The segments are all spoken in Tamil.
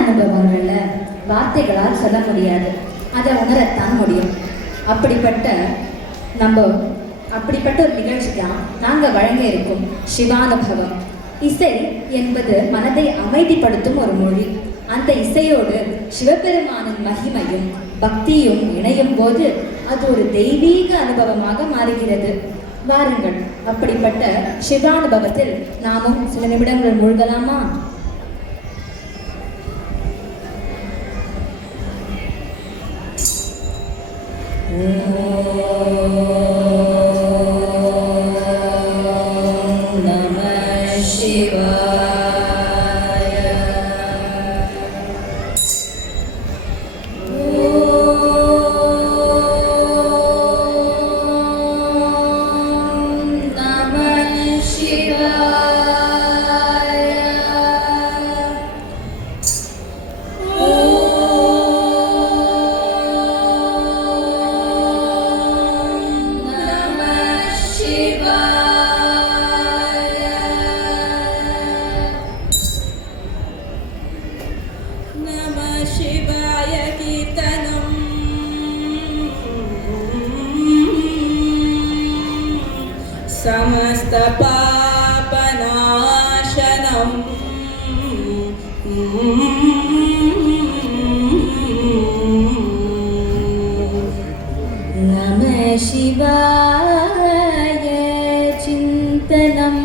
அனுபவங்களை வார்த்தைகளால் சொல்ல முடியாது, அதை உணரத்தான் முடியும். அப்படிப்பட்ட ஒரு நிகழ்ச்சி தான் நாங்கள் வழங்க இருக்கும் சிவானுபவம். இசை என்பது மனதை அமைதிப்படுத்தும் ஒரு மொழி. அந்த இசையோடு சிவபெருமானின் மகிமையும் பக்தியும் இணையும் போது அது ஒரு தெய்வீக அனுபவமாக மாறுகிறது. வாருங்கள், அப்படிப்பட்ட சிவானுபவத்தில் நாமும் சில நிமிடங்கள் மூழ்கலாமா? समस्त पापनाशनम् नमः शिवाय चिन्तनम्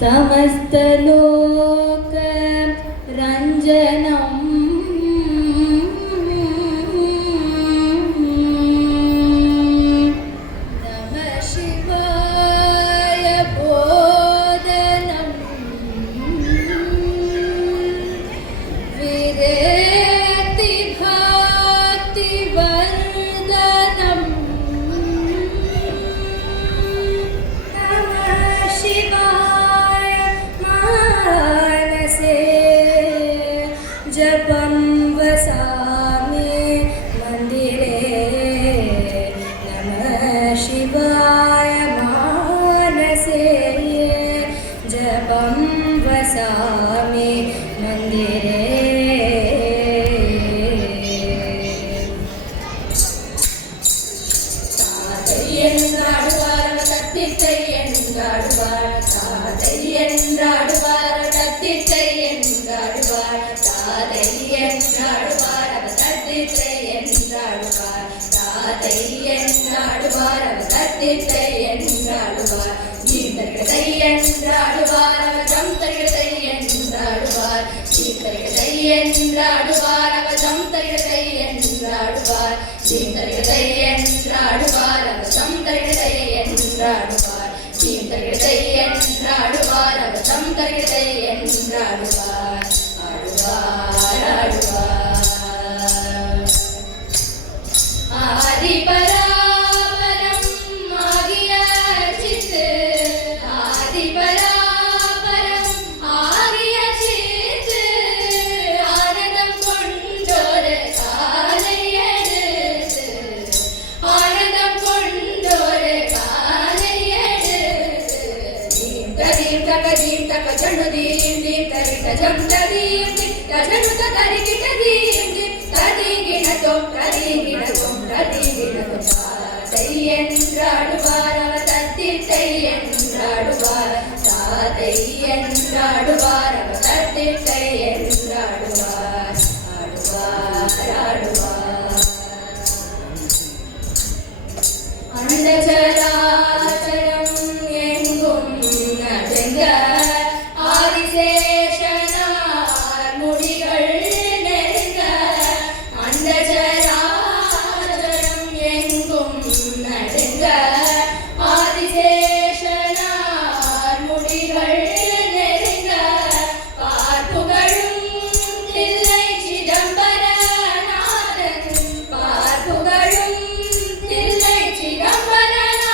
समस्तलोक रञ्जनम् जपं वसामि मंदिरे नमः शिवाय मानसे जपं वसामि मंदिरे பார்ப்புகளும் தில்லை சிதம்பரநாதன்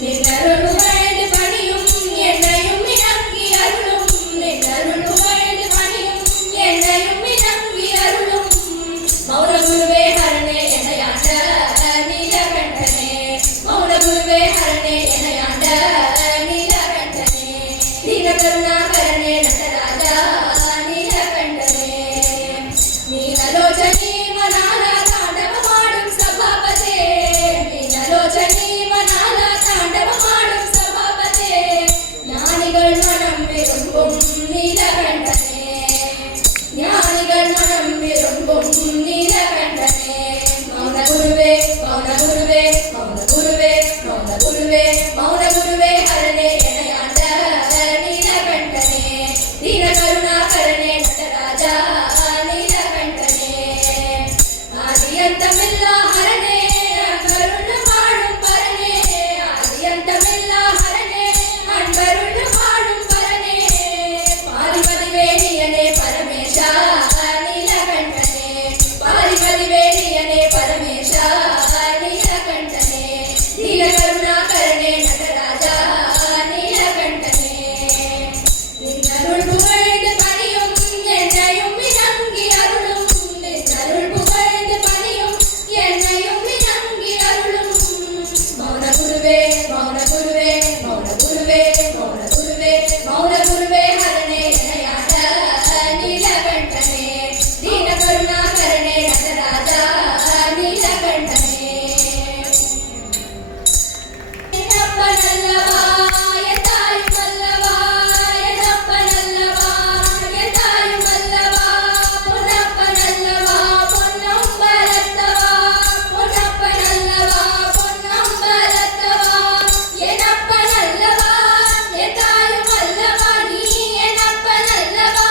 நின்னருள் புகழ்ந்து பணியும் என்னையும் இணங்கி அருளும் நின்னருள் புகழ்ந்து பணியும் என்னையும் இணங்கி அருளும் மௌன குருவே ஹரணே என்னையாண்ட நீலகண்டனே மௌன குருவே ஹரணே என்னையாண்ட நீலகண்டனே தீன கருணாகரனே நடராஜா நீலகண்டனே ನೀನಲೋಚನಿ ಮನಾಲ ತಾಂಡವ ಮಾಡು ಸಭಾಪತೆ ನೀನಲೋಚನಿ ಮನಾಲ ತಾಂಡವ ಮಾಡು ಸಭಾಪತೆ ಜ್ಞಾನಿಗಳು ಮನಂ ವಿರುಂಬುಂ ನೀಲಕಂಠನೆ ಜ್ಞಾನಿಗಳು ಮನಂ ವಿರುಂಬುಂ ನೀಲಕಂಠನೆ ಮೌನ ಗುರುವೇ ಮೌನ ಗುರುವೇ ಮೌನ ಗುರುವೇ ಮೌನ ಗುರುವೇ ಮೌನ ಗುರುವೇ ಹರನೆ ಎಣೆಯಾಟ ನೀಲಕಂಠನೆ ದೀನ ಕರುಣಾಕರನೆ ನಟರಾಜ ஆதியந்தமில்லா ஹரனே அன்பருள் வாழும் பரனே ஆதியந்தமில்லா ஹரனே அன்பருள் வாழும் பரனே பாரிபதி வேணியனே பரமேஷா நீலகண்டனே பாரிபதி வேணியனே பரமேஷா நீலகண்டனே நீலகருணாகரனே நடராஜா நீலகண்டனே நின்னருள் புகழ்ந்து பணியும் என்னையும் இணங்கி அருளும் நின்னருள் புகழ்ந்து பணியும் என்னையும் இணங்கி அருளும் மௌன குருவே மௌன குருவே மௌன குருவே மௌன குருவே மௌன குருவே ஹரனே என்னையாண்ட நீலகண்டனே தீன கருணாகரனே நடராஜா நீலகண்டனே என்னப்பனல்லவா என் தாயும் அல்லவா என்னப்பனல்லவா என் தாயும் அல்லவா பொன்னப்பனல்லவா பொன்னம்பலத்தவா பொன்னப்பனல்லவா பொன்னம்பலத்தவா என்னப்பனல்லவா என் தாயும் அல்லவா நீ என்னப்பனல்லவா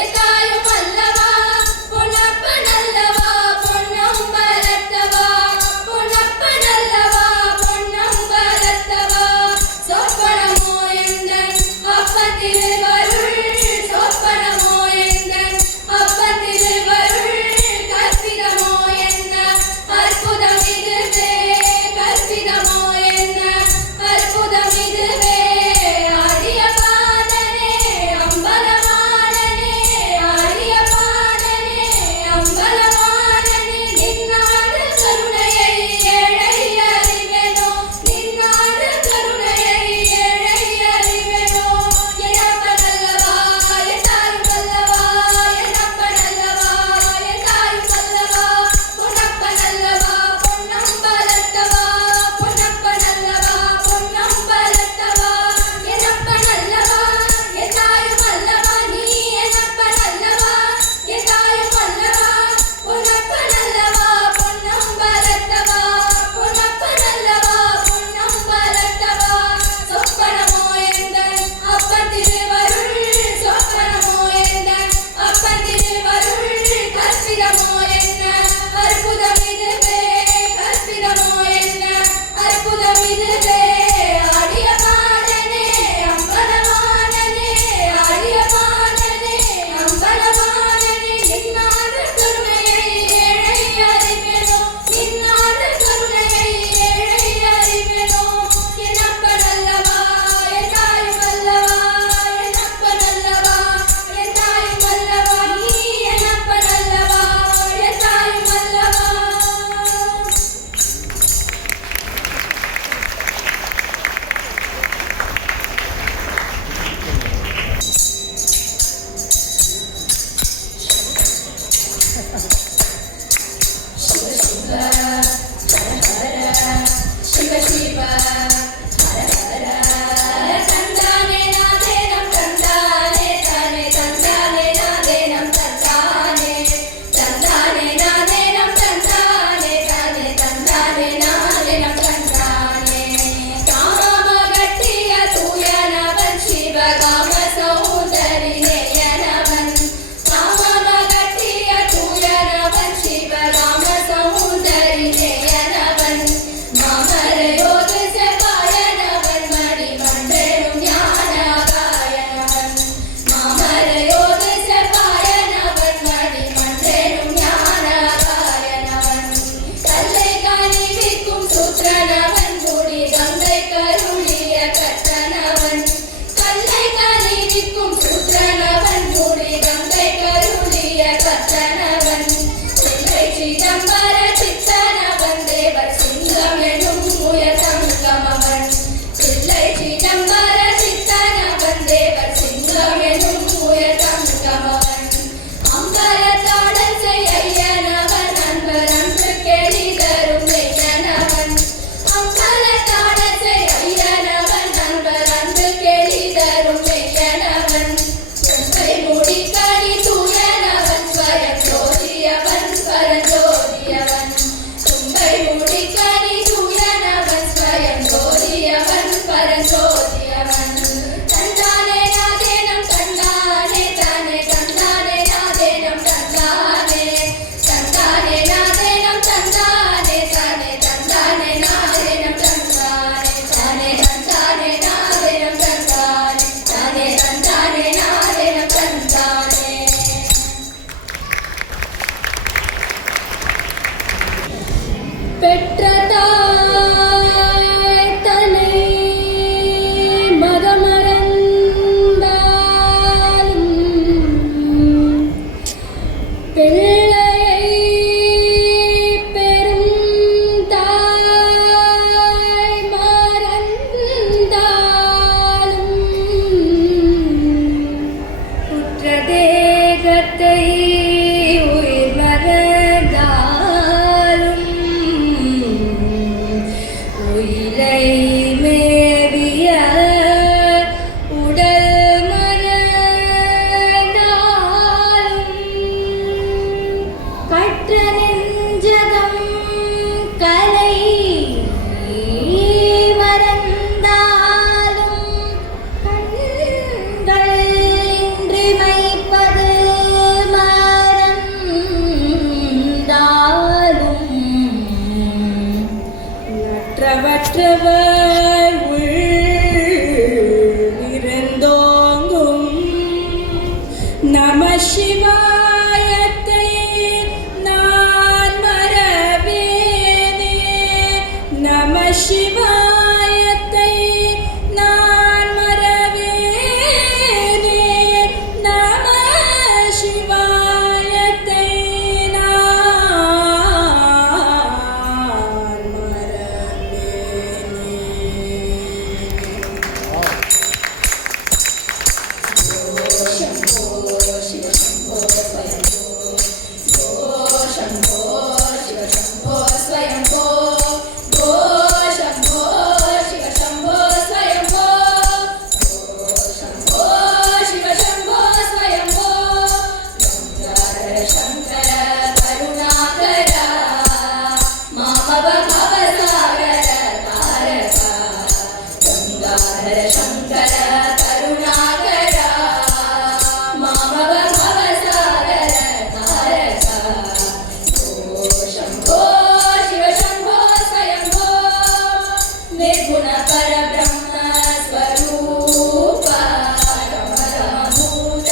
என் தாயும் அல்லவா பொன்னப்பனல்லவா பொன்னம்பலத்தவா பொன்னப்பனல்லவா பொன்னம்பலத்தவா சொப்பனமோ எந்தன் அப்பத்திருவருள் சொப்பனமோ எந்தன் அப்பத்திருவருள் கற்பிதமோ என்ன அற்புதம் இதுவே கற்பிதமோ என்ன அற்புதம் இதுவே ஆடிய பாடனே அம்பலவாணனே ஆடிய பாடனே அம்பலவாணனே நின்னாடு கருணையை ஏழை அறிவெனோ நின்னாடு கருணையை ஏழை அறிவெனோ என்னப்பனல்லவா என் தாயும் அல்லவா என்னப்பனல்லவா என் தாயும் அல்லவா பொன்னப்பனல்லவா பொன்னம்பலத்தவா பொன்னப்பனல்லவா பொன்னம்பலத்தவா என்னப்பனல்லவா என் தாயும் அல்லவா நீ என்னப்பனல்லவா என் தாயும் அல்லவா பொன்னப்பனல்லவா பொன்னம்பலத்தவா பொன்னப்பனல்லவா பொன்னம்பலத்தவா சொப்பனமோ எந்தன் அப்பத்திருவருள் சொப்பனமோ எந்தன் அப்பத்திருவருள் கற்பிதமோ என்ன அற்புதம் இதுவே கற்பிதமோ என்ன அற்புதம் இதுவே ஆடிய பாடனே அம்பலவாணனே ஆடிய பாடனே அம்பலவாணனே நின்னாடு கருணையை ஏழை அறிவெனோ நின்னாடு கருணையை ஏழை அறிவெனோ என்னப்பனல்லவா என் தாயும் அல்லவா என்னப்பனல்லவா என் தாயும் அல்லவா நீ என்னப்பனல்லவா என் தாயும் அல்லவா ಶಿವ ಶಿವ ಹರ ಹರ ತಂದಾನೆ ನಾದೇನಂ ತಂದಾನೆ ತಾನೆ ತಂದಾನೆ ನಾದೇನಂ ತಂದಾನೆ ತಂದಾನೆ ನಾದೇನಂ ತಂದಾನೆ ತಾನೆ ತಂದಾನೆ ನಾದೇನಂ ತಂದಾನೆ ಕಾಮ ಗಟ್ಟಿಯ ತೂಯನವನ್ ಶಿವ ಕಾಮ ಸೌಂದರಿ ನೇಯನವನ್ ಕಾಮ ಗಟ್ಟಿಯ ತೂಯನವನ್ ಶಿವ ಕಾಮ ಸೌಂದರಿ ನೇಯನವನ್ ಮಾಮರ ಯೋಗ ಸಭಾ हर शङ्कर करुणाकर मामव भवसागर तारक ओ शम्भो शिव शम्भो स्वयम्भो निर्गुण परब्रह्म स्वरूप रमभूत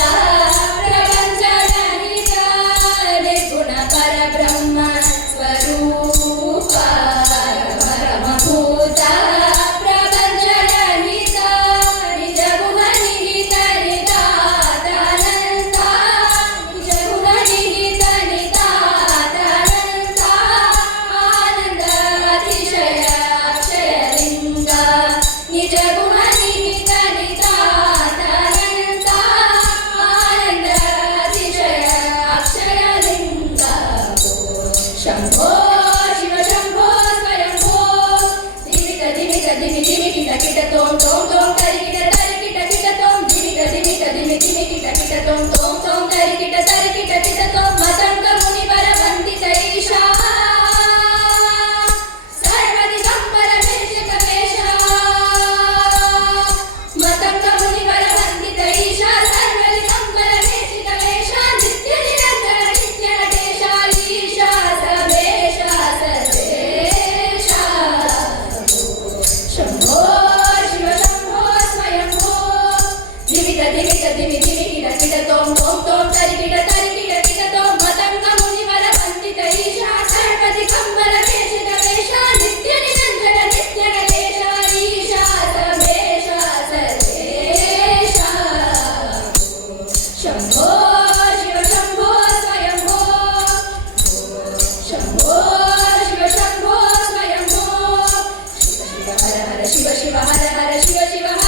प्रपञ्चरहित निर्गुण परब्रह्म स्वरूप रमभूत प्रपञ्चरहित निजगुणनिहित नितातनन्त निजगुणनिहित नितातनन्त आनन्द अतिशय अक्षयलिङ्ग निजगुणनिहित नितातनन्त आनन्द अतिशय अक्षयलिङ्ग शम्भो शिव शम्भो स्वयम्भो दिमिक दिमिक दिमि दिमि किट किट तों तों तों तरि किट किट तों दिमिक दिमिक दिमि दिमि किट तों तों तों तरि किट किट तों मतंग मुनिवर वन्दित ईशा सर्वदिगम्बर वेश मतंग मुनिवर वन्दित ईशा सर्वदिगम्बर वेश नित्य निरंतर नित्य नटेश ईशा सर्वेश सर्वेश शम्भो शिव शम्भो स्वयम्भो दिमिक दिमिक दिमि दिमि किट तों तों तों तरि किट तों मतंग मुनिवर वन्दित ईशा सर्वदिगम्बर वेश नित्य निरंतर नित्य नटेश ईशा सर्वेश सर्वेश शम्भो शिव शम्भो स्वयम्भो शम्भो शिव शम्भो स्वयम्भो शिव शिव हर हर शिव शिव हर हर शिव शिव